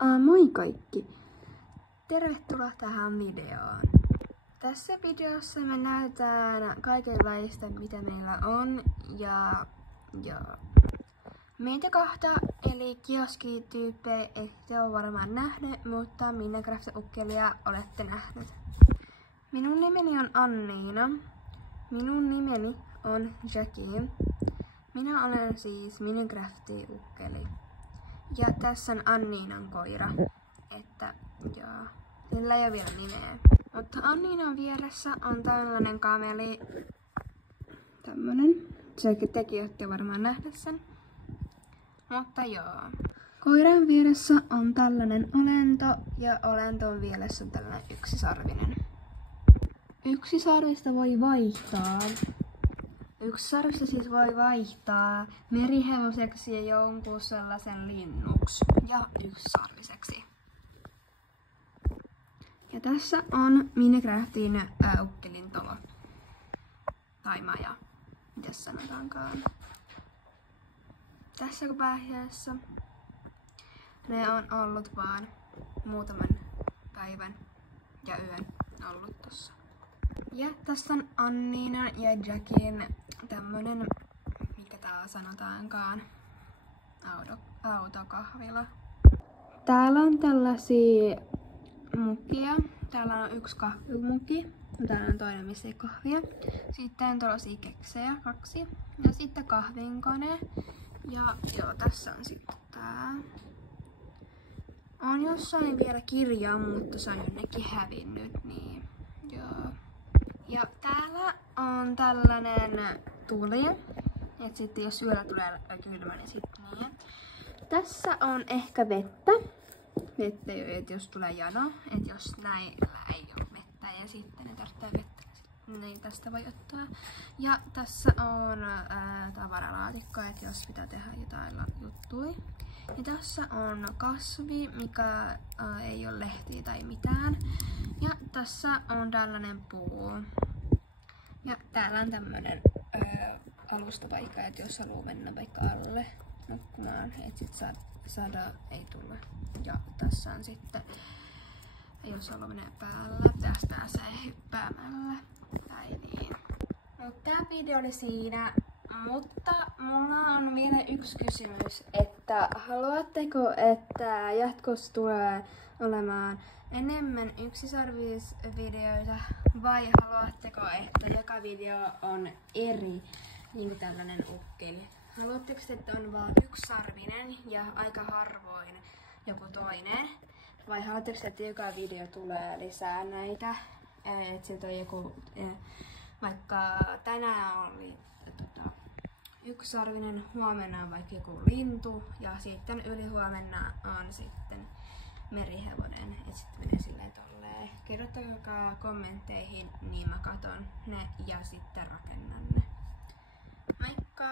Moi kaikki! Tervetuloa tähän videoon. Tässä videossa me näytään kaikenlaista mitä meillä on ja meitä kahta eli kioskityyppejä ette ole varmaan nähnyt, mutta Minecraft-ukkelia olette nähnyt. Minun nimeni on Anniina. Minun nimeni on Jackie. Minä olen siis Minecraft-ukkeli. Ja tässä on Anniinan koira. Että joo, sillä ei ole vielä nimeä. Mutta Anniinan vieressä on tällainen kameli. Tämmönen. Tekin olette varmaan nähdä sen. Mutta joo. Koiran vieressä on tällainen olento ja olenton vieressä on tällainen yksisarvinen. Yksisarvista voi vaihtaa. Yksisarvista siis voi vaihtaa merihevoseksi ja jonkun sellaisen linnuksi ja yksisarviseksi. Ja tässä on Minecraftin ukkelin talo. Tai maja. Mitäs sanotaankaan. Tässä vaiheessa ne on ollut vaan muutaman päivän ja yön ollut tossa. Ja tässä on Anniina ja Jackien tämmönen, mikä täällä sanotaankaan, autokahvila. Täällä on tällaisia mukia. Täällä on yksi kahvimukki. Täällä on toinen, missä ei kahvia. Sitten on tällaisia keksejä, 2. Ja sitten kahvinkone. Ja joo, tässä on sitten tää. On jossain vielä kirjaa, mutta se on jonnekin hävinnyt, niin joo. Ja täällä on tällainen tuli. Et sitten jos yöllä tulee kylmä, niin sitten niin. Tässä on ehkä vettä. Vettä, et jos tulee jano. Et jos näillä ei ole vettä ja sitten ne tarvitsee vettä, niin tästä voi ottaa. Ja tässä on tavaralaatikko, että jos pitää tehdä jotain juttuja. Ja tässä on kasvi, mikä ei ole lehtiä tai mitään. Ja tässä on tällainen puu. Ja täällä on tämmönen alustapaikka, että jos haluaa mennä vaikka alle nukkumaan, et sit sada ei tulla. Ja tässä on sitten, jos haluaa mennä päälle, tästä pääsee hyppäämällä. Tai niin. Mutta tää video oli siinä. Mutta mulla on vielä yksi kysymys, että haluatteko, että jatkossa tulee olemaan enemmän yksisarvisvideoita vai haluatteko, että joka video on eri, niin kuin tällainen ukkeli? Haluatteko, että on vain yksisarvinen ja aika harvoin joku toinen? Vai haluatteko, että joka video tulee lisää näitä? Että sieltä on joku, vaikka tänään oli yksisarvinen, huomenna on vaikka joku lintu ja sitten ylihuomenna on sitten merihevonen, et sitten menee silleen tolleen. Kerrottakaa kommentteihin, niin mä katon ne ja sitten rakennan ne. Moikka!